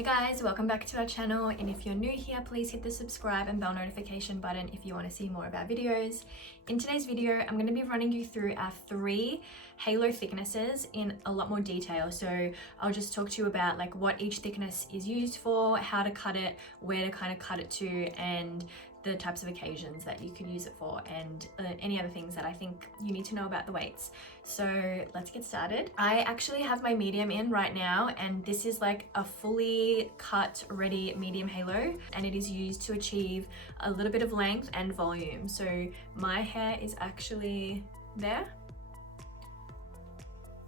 Hey guys, welcome back to our channel, and if you're new here, please hit the subscribe and bell notification button if you want to see more of our videos. In today's video, I'm going to be running you through our 3 halo thicknesses in a lot more detail. So I'll just talk to you about like what each thickness is used for, how to cut it, where to kind of cut it to, and the types of occasions that you could use it for, and any other things that I think you need to know about the weights. So let's get started. I actually have my medium in right now, and this is like a fully cut ready medium halo, and it is used to achieve a little bit of length and volume. So my hair is actually there.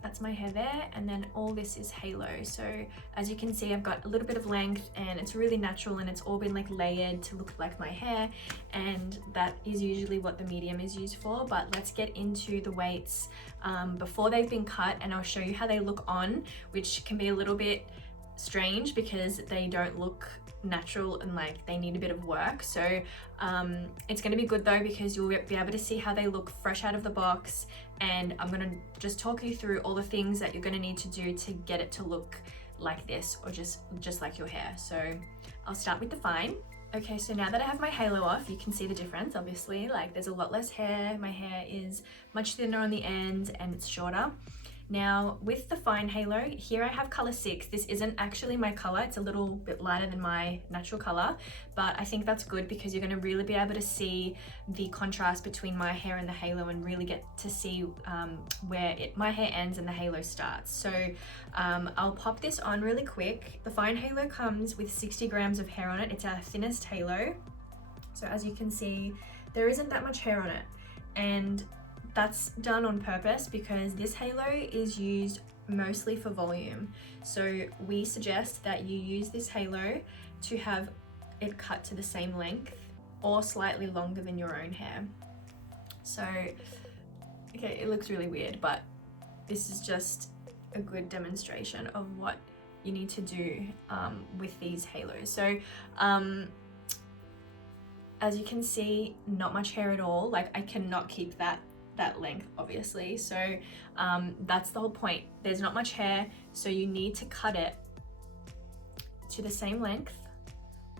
That's my hair there, and then all this is halo. So as you can see, I've got a little bit of length and it's really natural, and it's all been like layered to look like my hair, and that is usually what the medium is used for. But let's get into the weights before they've been cut, and I'll show you how they look on, which can be a little bit strange because they don't look natural and like they need a bit of work. So it's going to be good though, because you'll be able to see how they look fresh out of the box, and I'm going to just talk you through all the things that you're going to need to do to get it to look like this, or just like your hair. So I'll start with the fine. Okay, so now that I have my halo off, you can see the difference. Obviously, like there's a lot less hair. My hair is much thinner on the ends and it's shorter. Now with the fine halo, here I have color 6. This isn't actually my color, it's a little bit lighter than my natural color, but I think that's good because you're going to really be able to see the contrast between my hair and the halo, and really get to see where my hair ends and the halo starts. So I'll pop this on really quick. The fine halo comes with 60 grams of hair on it. It's our thinnest halo. So as you can see, there isn't that much hair on it, and that's done on purpose because this halo is used mostly for volume. So we suggest that you use this halo to have it cut to the same length or slightly longer than your own hair. So, okay, it looks really weird, but this is just a good demonstration of what you need to do with these halos. So, as you can see, not much hair at all. Like I cannot keep that length, obviously. So that's the whole point. There's not much hair, so you need to cut it to the same length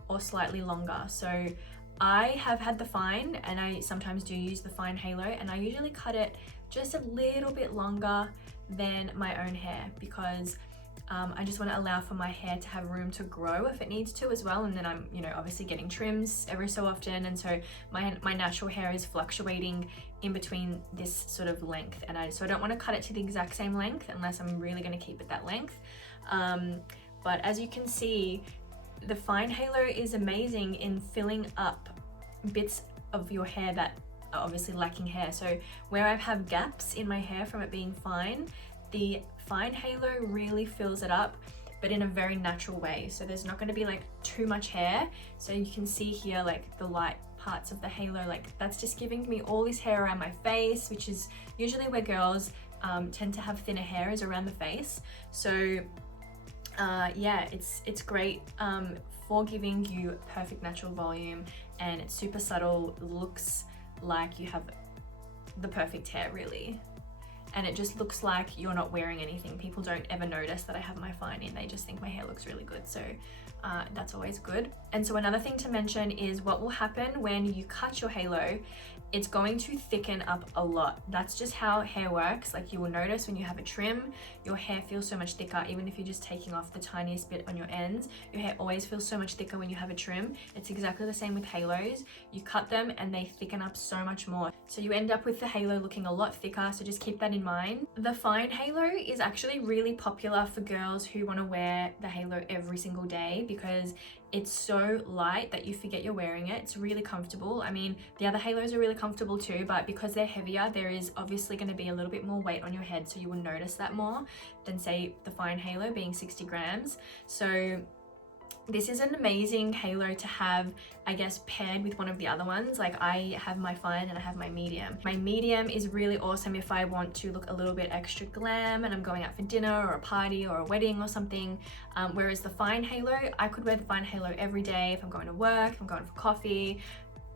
or slightly longer. So I have had the fine, and I sometimes do use the fine halo, and I usually cut it just a little bit longer than my own hair because I just want to allow for my hair to have room to grow if it needs to as well. And then I'm, obviously getting trims every so often, and so my natural hair is fluctuating in between this sort of length, and so I don't want to cut it to the exact same length unless I'm really going to keep it that length. But as you can see, the fine halo is amazing in filling up bits of your hair that are obviously lacking hair. So where I have gaps in my hair from it being fine, the fine halo really fills it up, but in a very natural way. So there's not going to be like too much hair. So you can see here like the light parts of the halo, like that's just giving me all this hair around my face, which is usually where girls tend to have thinner hair, is around the face. So yeah, it's great for giving you perfect natural volume, and it's super subtle. It looks like you have the perfect hair really. And it just looks like you're not wearing anything. People don't ever notice that I have my fine in. They just think my hair looks really good. So that's always good. And so another thing to mention is what will happen when you cut your halo. It's going to thicken up a lot. That's just how hair works. Like you will notice when you have a trim, your hair feels so much thicker. Even if you're just taking off the tiniest bit on your ends, your hair always feels so much thicker when you have a trim. It's exactly the same with halos. You cut them and they thicken up so much more. So you end up with the halo looking a lot thicker. So just keep that in mind. The fine halo is actually really popular for girls who want to wear the halo every single day because it's so light that you forget you're wearing it. It's really comfortable. I mean, the other halos are really comfortable too, but because they're heavier, there is obviously going to be a little bit more weight on your head, so you will notice that more than say the fine halo being 60 grams. So this is an amazing halo to have, I guess, paired with one of the other ones. Like I have my fine and I have my medium. My medium is really awesome if I want to look a little bit extra glam and I'm going out for dinner or a party or a wedding or something. Whereas the fine halo, I could wear the fine halo every day if I'm going to work, if I'm going for coffee,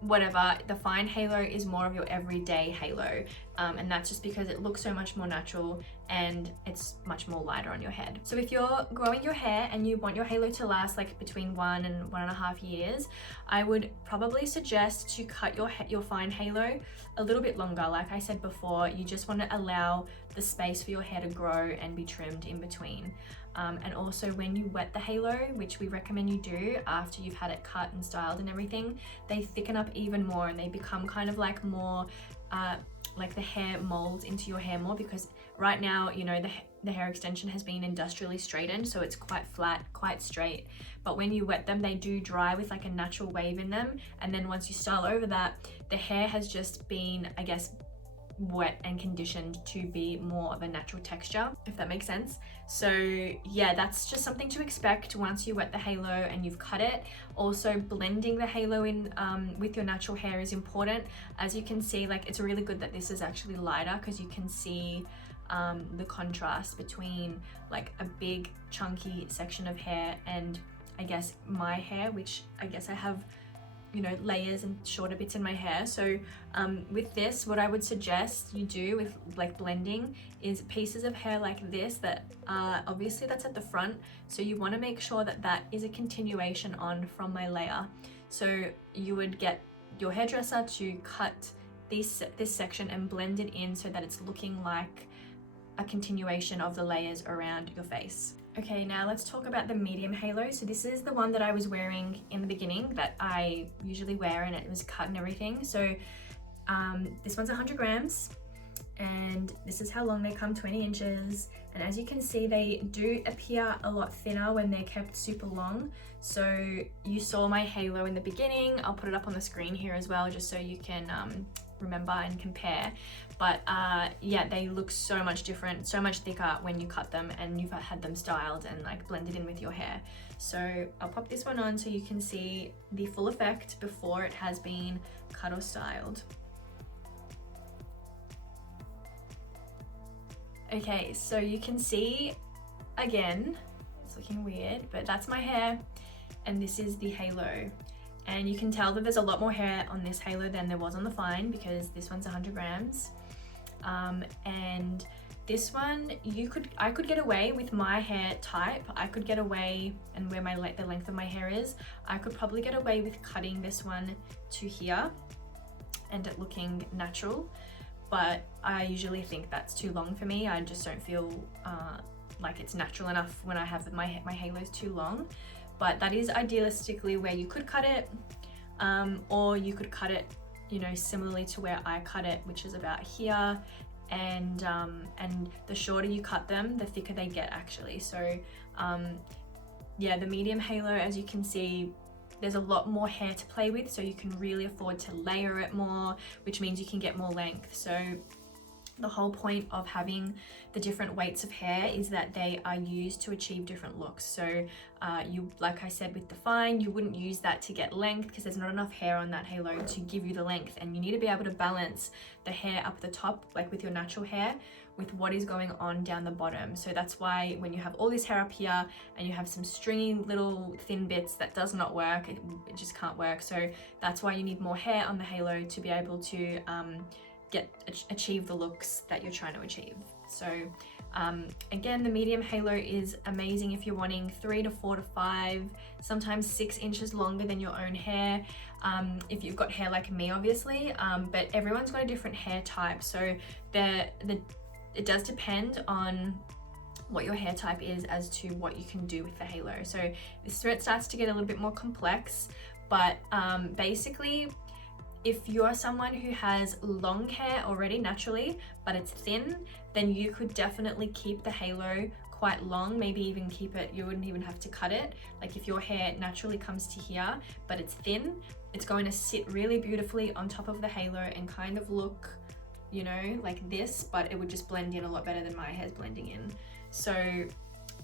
whatever, the fine halo is more of your everyday halo, and that's just because it looks so much more natural and it's much more lighter on your head. So if you're growing your hair and you want your halo to last like between 1 and 1.5 years, I would probably suggest to cut your fine halo a little bit longer. Like I said before, you just want to allow the space for your hair to grow and be trimmed in between. And also when you wet the halo, which we recommend you do after you've had it cut and styled and everything, they thicken up even more and they become kind of like more like the hair molds into your hair more, because right now, you know, the hair extension has been industrially straightened, so it's quite flat, quite straight. But when you wet them, they do dry with like a natural wave in them, and then once you style over that, the hair has just been, I guess, wet and conditioned to be more of a natural texture, if that makes sense. So yeah, that's just something to expect once you wet the halo and you've cut it. Also, blending the halo in with your natural hair is important. As you can see, like, it's really good that this is actually lighter, because you can see the contrast between like a big chunky section of hair and I guess my hair, which I guess I have, you know, layers and shorter bits in my hair. So with this, what I would suggest you do with like blending is pieces of hair like this that obviously that's at the front, so you want to make sure that that is a continuation on from my layer. So you would get your hairdresser to cut this section and blend it in so that it's looking like a continuation of the layers around your face. Okay, now let's talk about the medium halo. So this is the one that I was wearing in the beginning that I usually wear, and it was cut and everything. So this one's 100 grams, and this is how long they come, 20 inches. And as you can see, they do appear a lot thinner when they're kept super long. So you saw my halo in the beginning. I'll put it up on the screen here as well, just so you can remember and compare. But yeah, they look so much different, so much thicker when you cut them and you've had them styled and like blended in with your hair. So I'll pop this one on so you can see the full effect before it has been cut or styled. Okay, so you can see, again, it's looking weird, but that's my hair and this is the halo. And you can tell that there's a lot more hair on this halo than there was on the fine, because this one's 100 grams. And this one, I could get away with my hair type. I could get away, and where the length of my hair is, I could probably get away with cutting this one to here and it looking natural. But I usually think that's too long for me. I just don't feel like it's natural enough when I have my halos too long. But that is idealistically where you could cut it, or you could cut it, you know, similarly to where I cut it, which is about here. And the shorter you cut them, the thicker they get actually. So yeah, the medium halo, as you can see, there's a lot more hair to play with, so you can really afford to layer it more, which means you can get more length. So the whole point of having the different weights of hair is that they are used to achieve different looks. So you, like I said with the fine, you wouldn't use that to get length because there's not enough hair on that halo to give you the length, and you need to be able to balance the hair up the top, like with your natural hair, with what is going on down the bottom. So that's why when you have all this hair up here and you have some stringy little thin bits, that does not work. It just can't work. So that's why you need more hair on the halo to be able to achieve the looks that you're trying to achieve. So again, the medium halo is amazing if you're wanting 3 to 4 to 5, sometimes 6 inches longer than your own hair, if you've got hair like me, obviously, but everyone's got a different hair type. So it does depend on what your hair type is as to what you can do with the halo. So this is where it starts to get a little bit more complex, but basically, if you're someone who has long hair already naturally, but it's thin, then you could definitely keep the halo quite long, maybe even keep it, you wouldn't even have to cut it. Like if your hair naturally comes to here, but it's thin, it's going to sit really beautifully on top of the halo and kind of look, you know, like this, but it would just blend in a lot better than my hair's blending in. So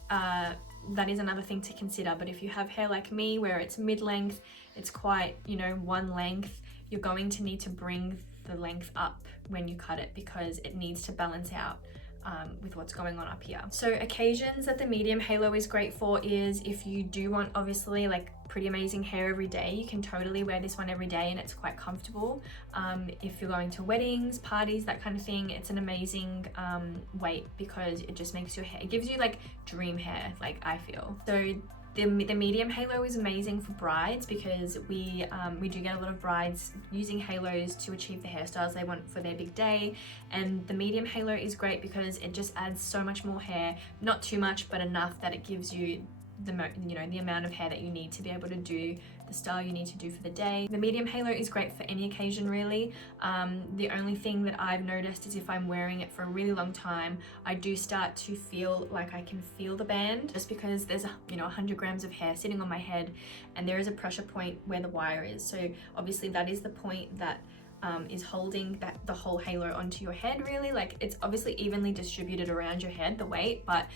that is another thing to consider. But if you have hair like me, where it's mid-length, it's quite, you know, one length, you're going to need to bring the length up when you cut it because it needs to balance out with what's going on up here. So occasions that the medium halo is great for is if you do want obviously like pretty amazing hair every day, you can totally wear this one every day and it's quite comfortable. If you're going to weddings, parties, that kind of thing, it's an amazing weight because it just makes your hair, it gives you like dream hair, like I feel. So the medium halo is amazing for brides because we do get a lot of brides using halos to achieve the hairstyles they want for their big day, and the medium halo is great because it just adds so much more hair, not too much but enough that it gives you the amount of hair that you need to be able to do the style you need to do for the day. The medium halo is great for any occasion really. The only thing that I've noticed is if I'm wearing it for a really long time, I do start to feel like I can feel the band just because there's 100 grams of hair sitting on my head and there is a pressure point where the wire is. So obviously that is the point that is holding the whole halo onto your head really. Like it's obviously evenly distributed around your head, the weight, but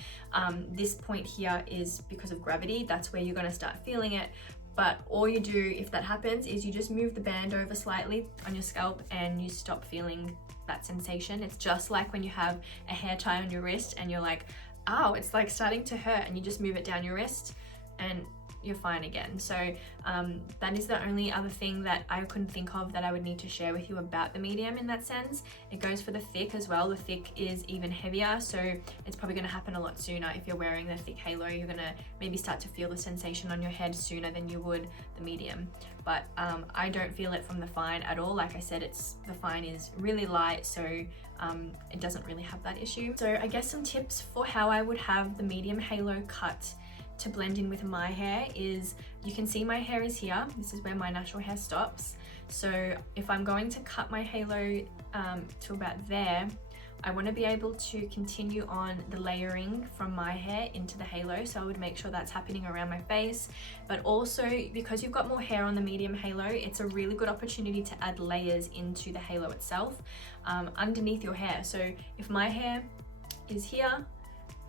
this point here is because of gravity. That's where you're going to start feeling it. But all you do if that happens is you just move the band over slightly on your scalp and you stop feeling that sensation. It's just like when you have a hair tie on your wrist and you're like, ow, it's like starting to hurt, and you just move it down your wrist and you're fine again. So that is the only other thing that I couldn't think of that I would need to share with you about the medium in that sense. It goes for the thick as well. The thick is even heavier, so it's probably going to happen a lot sooner. If you're wearing the thick halo, you're going to maybe start to feel the sensation on your head sooner than you would the medium. But I don't feel it from the fine at all. Like I said, the fine is really light, so it doesn't really have that issue. So I guess some tips for how I would have the medium halo cut to blend in with my hair is, you can see my hair is here. This is where my natural hair stops. So if I'm going to cut my halo to about there, I want to be able to continue on the layering from my hair into the halo. So I would make sure that's happening around my face, but also because you've got more hair on the medium halo, it's a really good opportunity to add layers into the halo itself underneath your hair. So if my hair is here,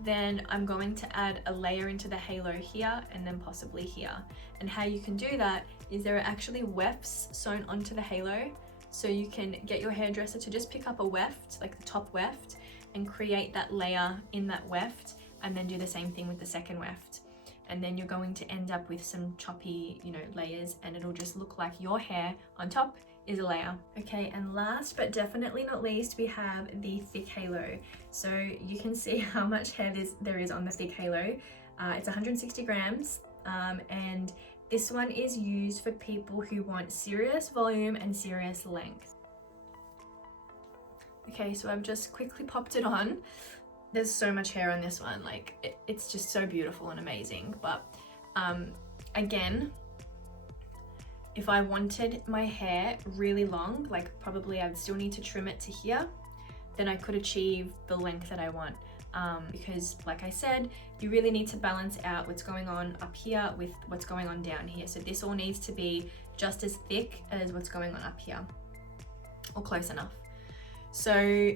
then I'm going to add a layer into the halo here and then possibly here. And how you can do that is there are actually wefts sewn onto the halo. So you can get your hairdresser to just pick up a weft, like the top weft, and create that layer in that weft, and then do the same thing with the second weft. And then you're going to end up with some choppy, layers, and it'll just look like your hair on top is a layer. Okay, and last but definitely not least, we have the thick halo. So you can see how much hair there is on the thick halo. It's 160 grams, and this one is used for people who want serious volume and serious length. Okay, so I've just quickly popped it on. There's so much hair on this one, like it's just so beautiful and amazing. But again, if I wanted my hair really long, like probably I would still need to trim it to here, then I could achieve the length that I want. Because like I said, you really need to balance out what's going on up here with what's going on down here. So this all needs to be just as thick as what's going on up here, or close enough. So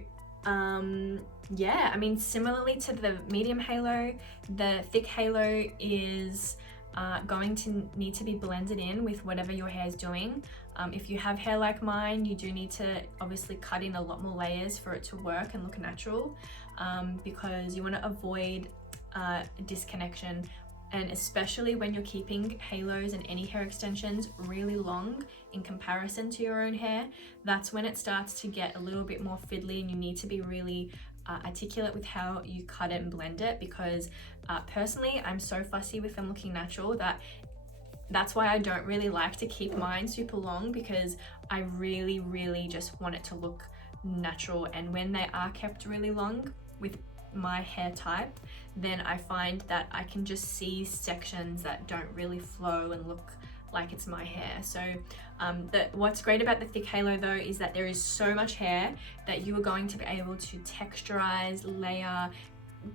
yeah, I mean, similarly to the medium halo, the thick halo is going to need to be blended in with whatever your hair is doing. If you have hair like mine, you do need to obviously cut in a lot more layers for it to work and look natural, because you want to avoid disconnection. And especially when you're keeping halos and any hair extensions really long in comparison to your own hair, that's when it starts to get a little bit more fiddly, and you need to be really articulate with how you cut it and blend it, because personally I'm so fussy with them looking natural that's why I don't really like to keep mine super long, because I really just want it to look natural. And when they are kept really long with my hair type, then I find that I can just see sections that don't really flow and look like it's my hair. So what's great about the thick halo though is that there is so much hair that you are going to be able to texturize, layer,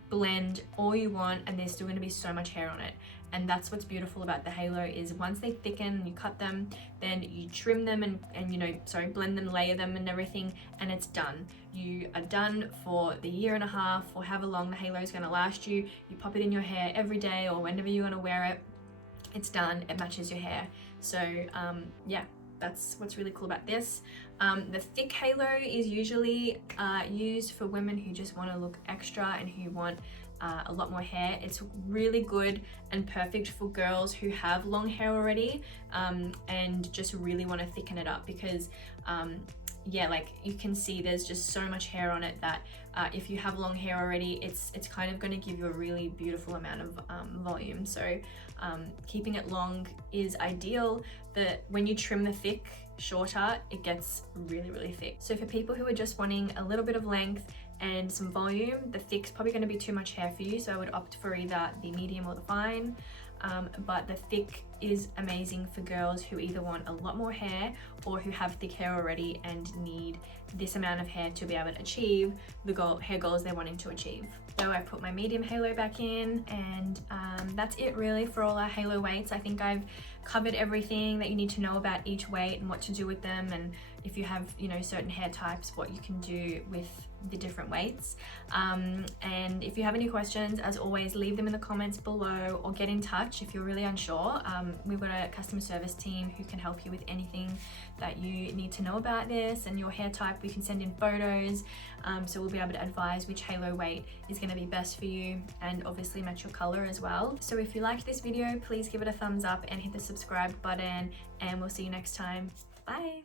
blend all you want, and there's still going to be so much hair on it. And that's what's beautiful about the halo, is once they thicken and you cut them, then you trim them and blend them, layer them and everything, and it's done. You are done for the year and a half or however long the halo is going to last you. You pop it in your hair every day or whenever you're going to wear it. It's done, it matches your hair. So yeah, that's what's really cool about this. The thick halo is usually used for women who just want to look extra and who want a lot more hair. It's really good and perfect for girls who have long hair already and just really want to thicken it up, because yeah, like you can see there's just so much hair on it that if you have long hair already, it's kind of going to give you a really beautiful amount of volume. So keeping it long is ideal. That when you trim the thick shorter, it gets really thick. So for people who are just wanting a little bit of length and some volume, the thick's probably going to be too much hair for you, so I would opt for either the medium or the fine. But the thick is amazing for girls who either want a lot more hair or who have thick hair already and need this amount of hair to be able to achieve the hair goals they're wanting to achieve. So I put my medium halo back in, and that's it really for all our halo weights. I think I've covered everything that you need to know about each weight and what to do with them, and if you have, you know, certain hair types, what you can do with the different weights. And if you have any questions, as always, leave them in the comments below or get in touch if you're really unsure. We've got a customer service team who can help you with anything that you need to know about this and your hair type. We can send in photos, so we'll be able to advise which halo weight is going to be best for you, and obviously match your color as well. So if you liked this video, please give it a thumbs up and hit the subscribe button, and we'll see you next time. Bye.